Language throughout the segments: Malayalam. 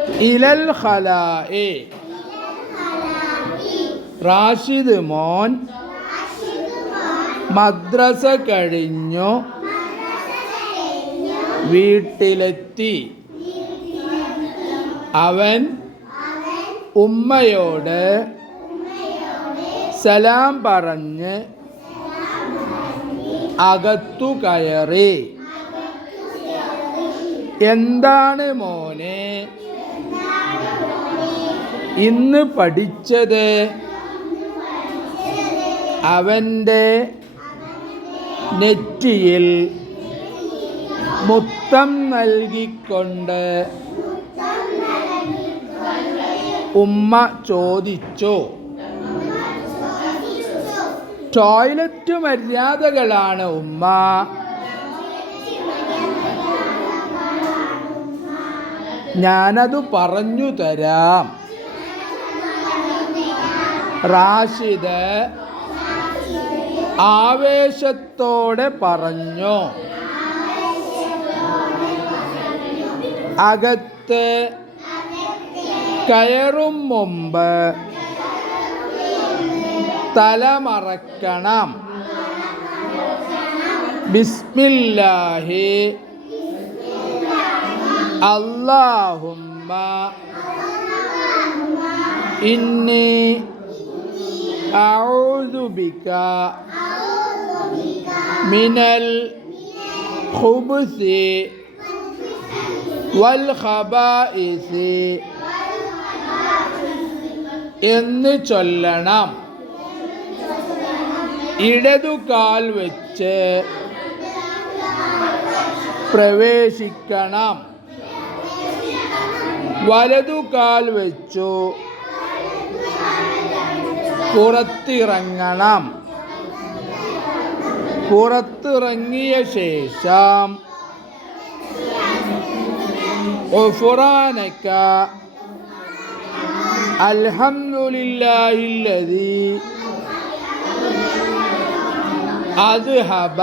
ഇലൽ ഖലാഇ. റാഷിദ് മോൻ. മദ്രസ കഴിഞ്ഞു. വീട്ടിലെത്തി. അവൻ ഉമ്മയോട് സലാം പറഞ്ഞ് അകത്തു കയറി. എന്താണ് മോനെ? ഇന്ന് പഠിച്ചത് അവന്റെ നെറ്റിയിൽ മുത്തം നൽകിക്കൊണ്ട് ഉമ്മ ചോദിച്ചു. ടോയ്ലറ്റ് മര്യാദകളാണ് ഉമ്മ. ഞാനത് പറഞ്ഞു തരാം. റാഷിദ് ആവേശത്തോടെ പറഞ്ഞു. അകത്ത് കയറും മുമ്പ് തലമറക്കണം. ബിസ്മില്ലാഹി. അല്ലാഹുമ്മ. ഇന്നി أعوذ بك من الخبث والخبائث എന്ന് ചൊല്ലണം ഇടതുകാൽ വെച്ച് പ്രവേശിക്കണം വലതുകാൽ വെച്ചു പുറത്തിറങ്ങണം പുറത്തിറങ്ങിയ ശേഷം غفرانك الحمد لله الذي أذهب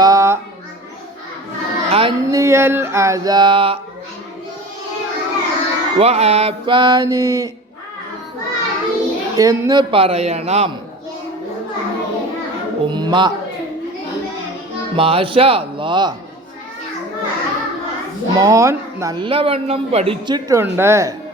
عني الأذى وعافاني എന്ന് പറയണം. ഉമ്മ. മാഷ മോൻ നല്ലവണ്ണം പഠിച്ചിട്ടുണ്ട്.